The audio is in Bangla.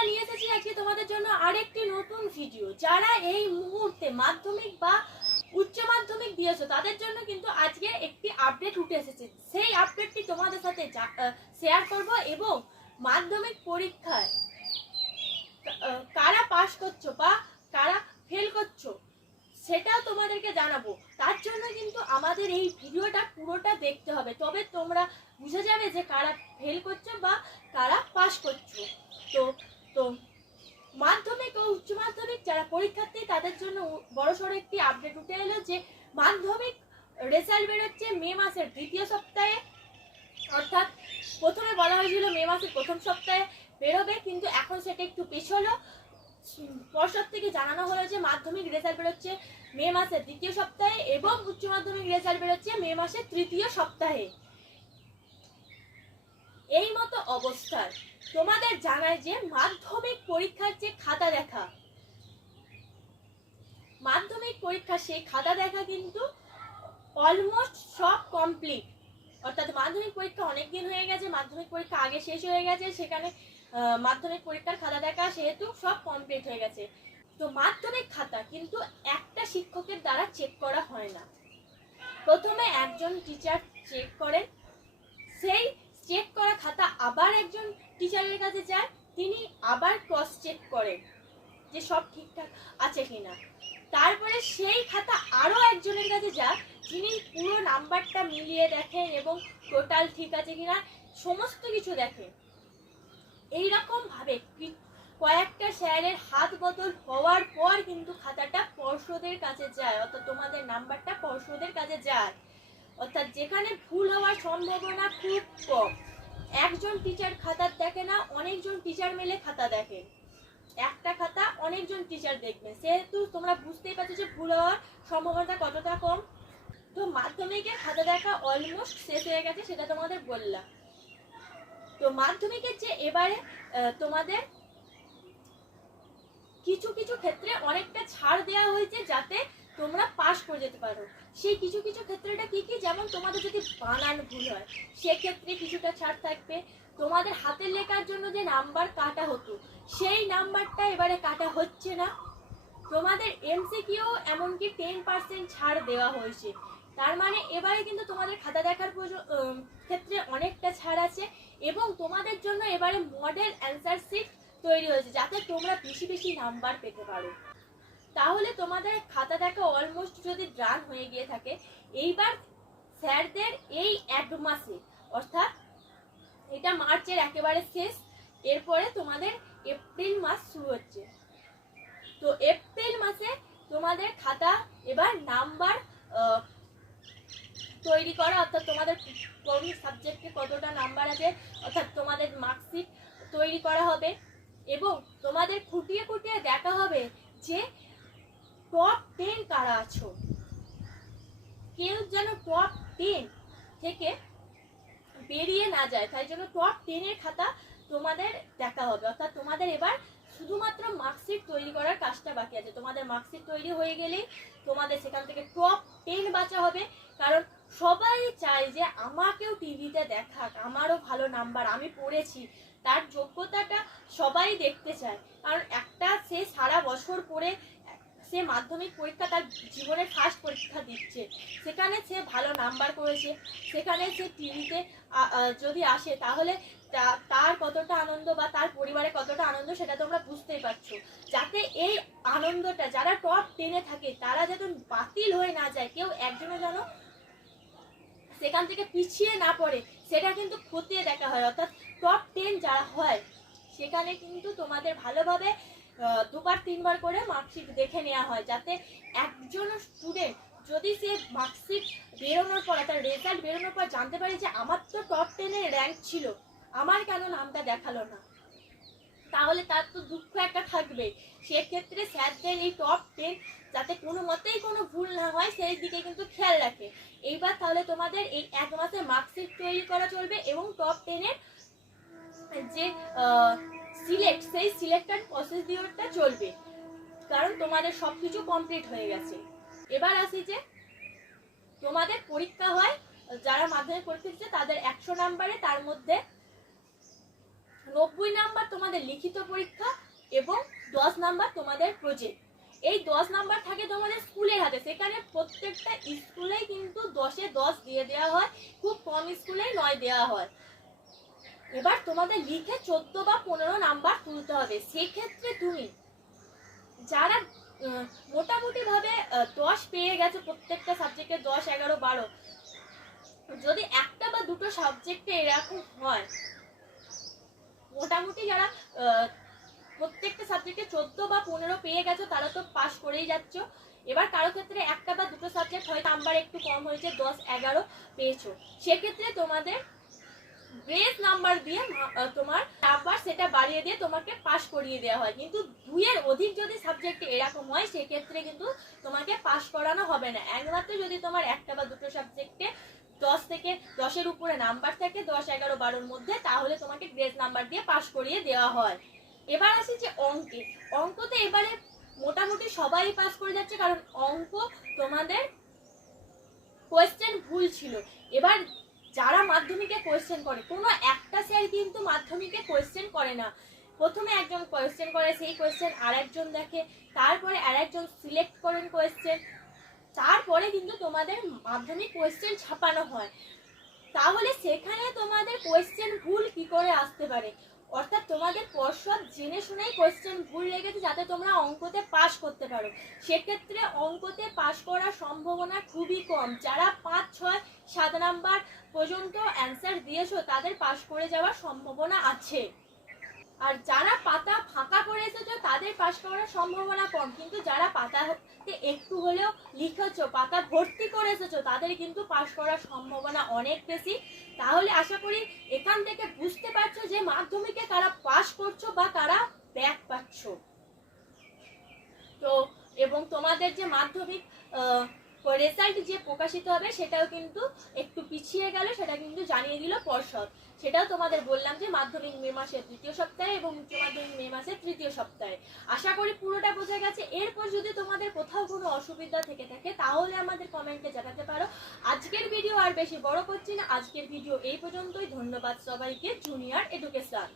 বন্ধুরা নিয়ে এসেছি আজকে তোমাদের জন্য আরেকটি নতুন ভিডিও যারা এই মুহূর্তে মাধ্যমিক বা উচ্চ মাধ্যমিক দিয়েছ, তাদের জন্য কিন্তু আজকে একটি আপডেট উঠে এসেছে। সেই আপডেটটি তোমাদের সাথে শেয়ার করব এবং মাধ্যমিক পরীক্ষায় কারা পাশ করছ বা কারা ফেল করছ, সেটাও তোমাদেরকে জানাব। তার জন্য কিন্তু আমাদের এই ভিডিওটা পুরোটা দেখতে হবে। তবে তোমরা বুঝে যাবে যে কারা ফেল করছ বা কারা পাশ করছ। তো মাধ্যমিক ও উচ্চ মাধ্যমিক যারা পরীক্ষার্থী, তাদের জন্য বড়সড় একটি আপডেট উঠে এলো যে মাধ্যমিক রেজাল্ট বেরোচ্ছে মে মাসের দ্বিতীয় সপ্তাহে। অর্থাৎ প্রথমে বলা হয়েছিল মে মাসের প্রথম সপ্তাহে বেরোবে, কিন্তু এখন সেটা একটু পিছলো। পর্ষদ থেকে জানানো হলো যে মাধ্যমিক রেজাল্ট বেরোচ্ছে মে মাসের দ্বিতীয় সপ্তাহে এবং উচ্চ মাধ্যমিক রেজাল্ট বেরোচ্ছে মে মাসের তৃতীয় সপ্তাহে। এই মতো অবস্থায় তোমাদের জানায় যে মাধ্যমিক পরীক্ষার যে খাতা দেখা। মাধ্যমিক পরীক্ষা সেই খাতা দেখা কিন্তু অলমোস্ট সব কমপ্লিট অর্থাৎ মাধ্যমিক পরীক্ষা অনেক দিন হয়ে গেছে, মাধ্যমিক পরীক্ষা আগে শেষ হয়ে গেছে, সেখানে মাধ্যমিক পরীক্ষার খাতা দেখা সেহেতু সব কমপ্লিট হয়ে গেছে। তো মাধ্যমিক খাতা কিন্তু একটা শিক্ষকের দ্বারা চেক করা হয় না। প্রথমে একজন টিচার চেক করেন, সেই চেক করা খাতা আবার একজন টিচারের কাছে যায়, তিনি আবার ক্রস চেক করেন যে সব ঠিকঠাক আছে কিনা। তারপরে সেই খাতা আরও একজনের কাছে যায়, যিনি পুরো নাম্বারটা মিলিয়ে দেখেন এবং টোটাল ঠিক আছে কিনা, সমস্ত কিছু দেখেন এইরকম ভাবে কয়েকটা স্যারের হাত বদল হওয়ার পর কিন্তু খাতাটা পর্ষদের কাছে যায়, অর্থাৎ তোমাদের নাম্বারটা পর্ষদের কাছে যায়। অর্থাৎ যেখানে ভুল হওয়ার সম্ভাবনা খুব কম। একজন টিচার খাতা দেখে না, অনেকজন টিচার মিলে খাতা দেখে। একটা খাতা অনেকজন টিচার দেখবে। সেহেতু তোমরা বুঝতেই পারছ যে ভুল হওয়ার সম্ভাবনা কতটা কম। তো মাধ্যমিকের খাতা দেখা অলমোস্ট শেষ হয়ে গেছে, সেটা তোমাদের বললাম। তো মাধ্যমিকের যে এবারে তোমাদের কিছু কিছু ক্ষেত্রে অনেকটা ছাড় দেওয়া হয়েছে যাতে তোমরা পাস করে যেতে পারো। সেই কিছু কিছু ক্ষেত্রেটা কি কি? যেমন তোমাদের যদি বানান ভুল হয়, সেক্ষেত্রে কিছুটা ছাড় থাকবে। তোমাদের হাতের লেখার জন্য যে নাম্বার কাটা হতো, সেই নাম্বারটা এবারে কাটা হচ্ছে না। তোমাদের এমসিকিউ এমনকি টেন পার্সেন্ট ছাড় দেওয়া হয়েছে। তার মানে এবারে কিন্তু তোমাদের খাতা দেখার ক্ষেত্রে অনেকটা ছাড় আছে এবং তোমাদের জন্য এবারে মডেল অ্যান্সার শিট তৈরি হয়েছে, যাতে তোমরা বেশি বেশি নাম্বার পেতে পারো। তাহলে তোমাদের খাতা দেখা অলমোস্ট যদি ডান হয়ে গিয়ে থাকে, এইবার স্যারদের এই এক মাসে অর্থাৎ এটা মার্চের একেবারে শেষ, এরপরে তোমাদের এপ্রিল মাস শুরু হচ্ছে। তো এপ্রিল মাসে তোমাদের খাতা এবার নাম্বার তৈরি করা, অর্থাৎ তোমাদের কোন সাবজেক্টে কতটা নাম্বার আছে, অর্থাৎ তোমাদের মার্কশিট তৈরি করা হবে এবং তোমাদের খুঁটিয়ে খুঁটিয়ে দেখা হবে যে টপ টেন কারা আছো? কেউ যেন টপ টেন থেকে বেরিয়ে না যায়, তাই জন্য টপ টেনের খাতা তোমাদের দেখা হবে। অর্থাৎ তোমাদের এবার শুধুমাত্র মার্কশিট তৈরি করার কাজটা বাকি আছে। তোমাদের মার্কশিট তৈরি হয়ে গেলেই তোমাদের সেখান থেকে টপ টেন বাঁচা হবে। কারণ সবাই চায় যে আমাকেও টিভিতে দেখাক, আমারও ভালো নাম্বার, আমি পড়েছি। তার যোগ্যতাটা সবাই দেখতে চায়। কারণ একটা সে সারা বছর পড়ে সে মাধ্যমিক পরীক্ষা তার জীবনের ফার্স্ট পরীক্ষা দিচ্ছে। সেখানে সে ভালো নাম্বার করেছে। সেখানে সে টিভিতে যদি আসে, তাহলে তার কতটা আনন্দ বা তার পরিবারে কতটা আনন্দ সেটা তোমরা বুঝতেই পারছ। যাতে এই আনন্দটা, যারা টপ টেনে থাকে, তারা যাতে বাতিল হয়ে না যায়, কেউ একজনও যেন সেখান থেকে পিছিয়ে না পড়ে, সেটা কিন্তু খতিয়ে দেখা হয়। অর্থাৎ টপ টেন যারা হয়, সেখানে কিন্তু তোমাদের ভালোভাবে দুবার, তিনবার করে মার্কশিট দেখে নেওয়া হয় যাতে একজন স্টুডেন্ট যদি সে মার্কশিট বেরোনোর পর তার রেজাল্ট বেরোনোর পর জানতে পারে যে আমার তো টপ টেনের র্যাঙ্ক ছিল, আমার কেন নামটা দেখাল না? তাহলে তার তো দুঃখ একটা থাকবে। সেক্ষেত্রে স্যারদের এই টপ টেন যাতে কোনো মতেই কোনো ভুল না হয়, সেই দিকে কিন্তু খেয়াল রাখে। এইবার তাহলে তোমাদের এই এক মাসে মার্কশিট তৈরি করা চলবে এবং টপ টেনের যে সিলেক্ট সেই সিলেক্টেড প্রসিডিওরটা চলবে। কারণ তোমাদের সব কিছু কমপ্লিট হয়ে গেছে। এবার আসি যে, তোমাদের পরীক্ষা হয়, যারা মাধ্যমিক পরীক্ষা দিচ্ছে, তাদের একশো নাম্বারে তার মধ্যে নব্বই নাম্বার তোমাদের লিখিত পরীক্ষা এবং দশ নাম্বার তোমাদের প্রজেক্ট এই দশ নাম্বার থাকে তোমাদের স্কুলের হাতে। সেখানে প্রত্যেকটা স্কুলেই কিন্তু দশে দশ দিয়ে দেওয়া হয়, খুব কম স্কুলেই নয় দেওয়া হয়। এবার তোমাদের লিখে চোদ্দ বা পনেরো নাম্বার তুলতে হবে। সেক্ষেত্রে তুমি যারা মোটামুটিভাবে দশ পেয়ে গেছে প্রত্যেকটা সাবজেক্টে দশ, এগারো, বারো, যদি একটা বা দুটো সাবজেক্টে এরকম হয়, মোটামুটি যারা প্রত্যেকটা সাবজেক্টে চোদ্দ বা পনেরো পেয়ে গেছো, তারা তো পাস করেই যাচ্ছ। এবার কারও ক্ষেত্রে একটা বা দুটো সাবজেক্ট হয়তো নাম্বার একটু কম হয়েছে, দশ, এগারো পেয়েছ। সেক্ষেত্রে তোমাদের গ্রেস নাম্বার দিয়ে তোমার নাম্বার সেটা বাড়িয়ে দিয়ে তোমাকে পাস করিয়ে দেওয়া হয়। কিন্তু দুইয়ের অধিক যদি সাবজেক্টে এরকম হয়, সেক্ষেত্রে কিন্তু তোমাকে পাস করানো হবে না। একমাত্র যদি তোমার একটা বা দুটো সাবজেক্টে দশ থেকে দশের উপরে নাম্বার থাকে, দশ, এগারো, বারোর মধ্যে, তাহলে তোমাকে গ্রেস নাম্বার দিয়ে পাস করিয়ে দেওয়া হয়। এবার আসি যে অঙ্কে। অঙ্কতে এবারে মোটামুটি সবাই পাস করে যাচ্ছে, কারণ অঙ্ক তোমাদের কোয়েশ্চেন ভুল ছিল। এবার যারা মাধ্যমিকে কোয়েশ্চেন করে, কোনো একটা স্যার কিন্তু মাধ্যমিকে কোয়েশ্চেন করে না। প্রথমে একজন কোয়েশ্চেন করে, সেই কোয়েশ্চেন আর একজন দেখে, তারপরে আর একজন সিলেক্ট করেন কোয়েশ্চেন তারপরে কিন্তু তোমাদের মাধ্যমিক কোয়েশ্চেন ছাপানো হয়। তাহলে সেখানে তোমাদের কোয়েশ্চেন ভুল কি করে আসতে পারে? অর্থাৎ তোমাদের পর্ষদ জেনে শুনেই কোয়েশ্চেন ভুল লেগেছে যাতে তোমরা অঙ্কতে পাশ করতে পারো। সেক্ষেত্রে অঙ্কতে পাশ করার সম্ভাবনা খুবই কম। যারা পাঁচ, ছয়, সাত নাম্বার পর্যন্ত অ্যান্সার দিয়েছ, তাদের পাশ করে যাওয়ার সম্ভাবনা আছে। আর যারা পাতা ফাঁকা করে এসেছ, তাদের পাশ করার সম্ভাবনা কম। কিন্তু যারা পাতাতে একটু হলেও লিখেছো, পাতা ভর্তি করে এসেছ, তাদের কিন্তু পাশ করার সম্ভাবনা অনেক বেশি। তাহলে আশা করি এখান থেকে বুঝতে পারছ যে মাধ্যমিকে কারা পাশ করছ বা কারা ব্যাক পাচ্ছ। তো, এবং তোমাদের যে মাধ্যমিক রেজাল্ট যে প্রকাশিত হবে সেটাও কিন্তু একটু পিছিয়ে গেল, সেটা কিন্তু জানিয়ে দিল পর্ষদ। সেটাও তোমাদের বললাম যে মাধ্যমিক মে মাসের দ্বিতীয় সপ্তাহে এবং উচ্চ মাধ্যমিক মে মাসের তৃতীয় সপ্তাহে। আশা করি পুরোটা বোঝা গেছে। এরপর যদি তোমাদের কোথাও কোনো অসুবিধা থেকে থাকে, তাহলে আমাদের কমেন্টে জানাতে পারো। আজকের ভিডিও আর বেশি বড় করছি না। আজকের ভিডিও এই পর্যন্তই। ধন্যবাদ সবাইকে। Junior education